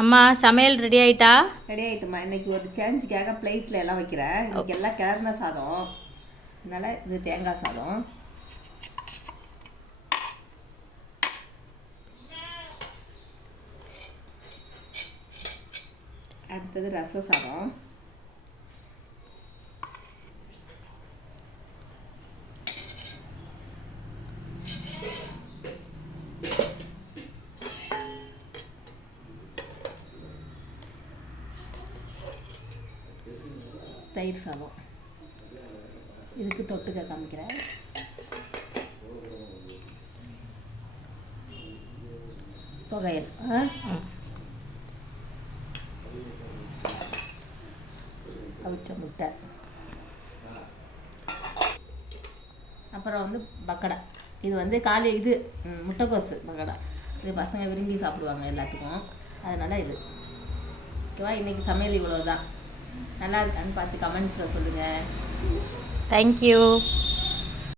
அம்மா சமையல் ரெடி ஆயிட்டா? ரெடி ஆகிட்டுமா. இன்னைக்கு ஒரு சேஞ்சுக்காக பிளேட்டில் எல்லாம் வைக்கிறேன். இன்னைக்கு எல்லாம் கிளறின சாதம், அதனால் இது தேங்காய் சாதம். அடுத்தது ரச சாதம். தயிர் சாதம். இதுக்கு தொட்டுக்க காமிக்கிறேன். தொகையல், அவிச்ச முட்டை, அப்புறம் வந்து பக்கடை. இது வந்து இது முட்டைக்கோசு பக்கடை. இது பசங்க விரும்பி சாப்பிடுவாங்க எல்லாத்துக்கும், அதனால் இது ஓகேவா. இன்றைக்கி சமையல் இவ்வளோ தான். நல்லா இருக்கான்னு பார்த்து கமெண்ட்ஸில் சொல்லுங்கள். தேங்க்யூ.